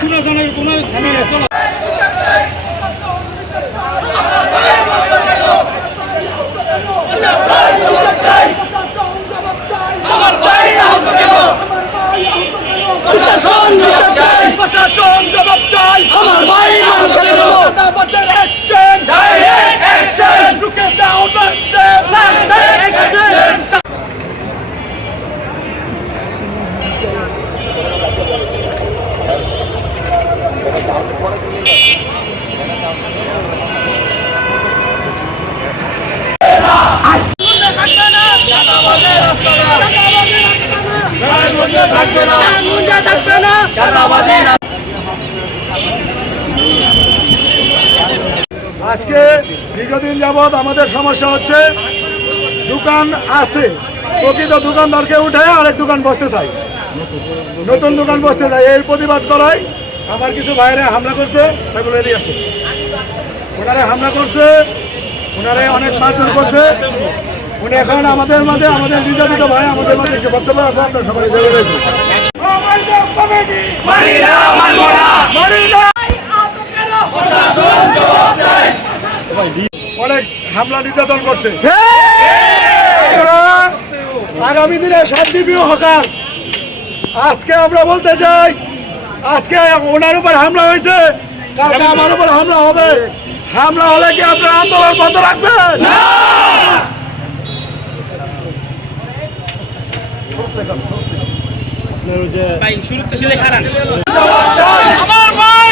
শুনে শোনে কোনো থামে চলো। আজকে দীর্ঘদিন যাবৎ আমাদের সমস্যা হচ্ছে, দোকান আছে। প্রকৃত দোকানদারকে উঠে আরেক দোকান বসতে চাই। নতুন দোকান বসতে চাই। এর প্রতিবাদ করাই আমার কিছু ভাইরা হামলা করছে সেগুলো ওনারা হামলা করছে ওনারা অনেক মারধর করছে। উনি এখন আমাদের মাঝে, আমাদের নির্যাতিত ভাই, আমাদের মাঝে একটু বক্তব্য রাখব আপনার সবাই অনেক হামলা নির্যাতন করছে। আগামী দিনে শান্তিপ্রিয় হকার আজকে আমরা বলতে চাই, আজকে ওনার উপর হামলা হয়েছে, কালকে আমার উপর হামলা হবে। হামলা হলে কি আপনারা আন্দোলন বন্ধ রাখবেন? আমার ভাই আহত কেন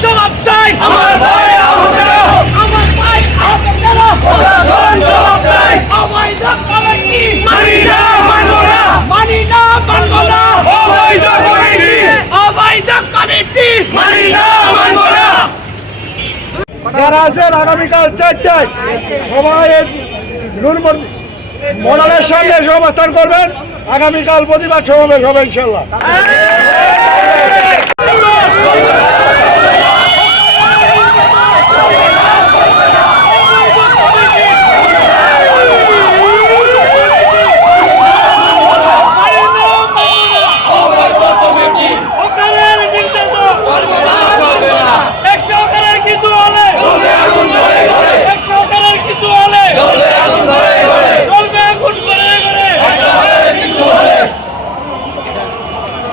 জবাব চাই আমার ভাই যারা আছেন আগামীকাল চারটায় সবাই নুনমর্দি মডেলের সামনে এসে অবস্থান করবেন। আগামীকাল প্রতিবাদ সমাবেশ হবে ইনশাল্লাহ ওখানের নির্যাতন একটা ওখানের কিছু হলে একটা ওখানের কিছু হলে চলবে আগুন করে করে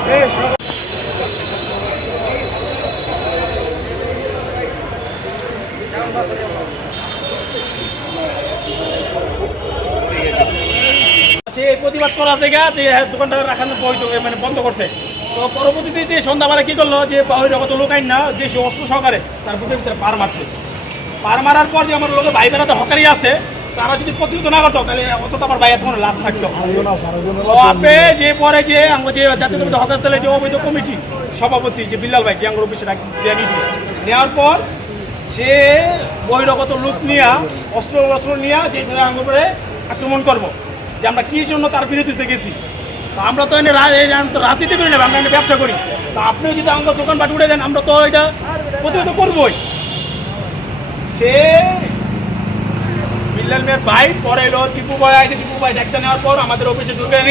সে এই প্রতিবাদ থেকে যে দোকানটা রাখানো মানে বন্ধ করছে। তো পরবর্তীতে যে সন্ধ্যাবেলা করল, যে বহিরাগত লোক আইন না, যে সে অস্ত্র সহকারে তার বুকের ভিতরে পার মারছে। পার মারার পর যে আমার লোকের ভাই বেড়াতে হকারি আছে, তারা যদি প্রতিহত না করতো, তাহলে অন্তত আমার ভাই এত লাশ থাকতো। আপে যে পরে যে আমরা যে জাতীয় কমিটি হকার যে অবৈধ কমিটি সভাপতি যে বিল্লাল ভাই জিয়াঙ্গুর অফিসে দিয়ে নিয়েছে নেওয়ার পর সে বহিরাগত লোক নিয়ে, অস্ত্র অস্ত্র নিয়ে যে আঙ্গুর উপরে আক্রমণ করব। যে আমরা কি জন্য তার বিরোধিতে গেছি? তা আমরা তো এনে রাজনীতি করি না, আমরা এনে ব্যবসা করি। তা আপনিও যদি আমাকে দোকানপাট উঠে দেন, আমরা তো এটা প্রতিহত করবোই। সে বিল্লাল মেয়ের ভাই পরে এলো, টিপু ভাই আছে টিপু ভাই ডাক্তার নেওয়ার পর আমাদের অফিসে ঢুকে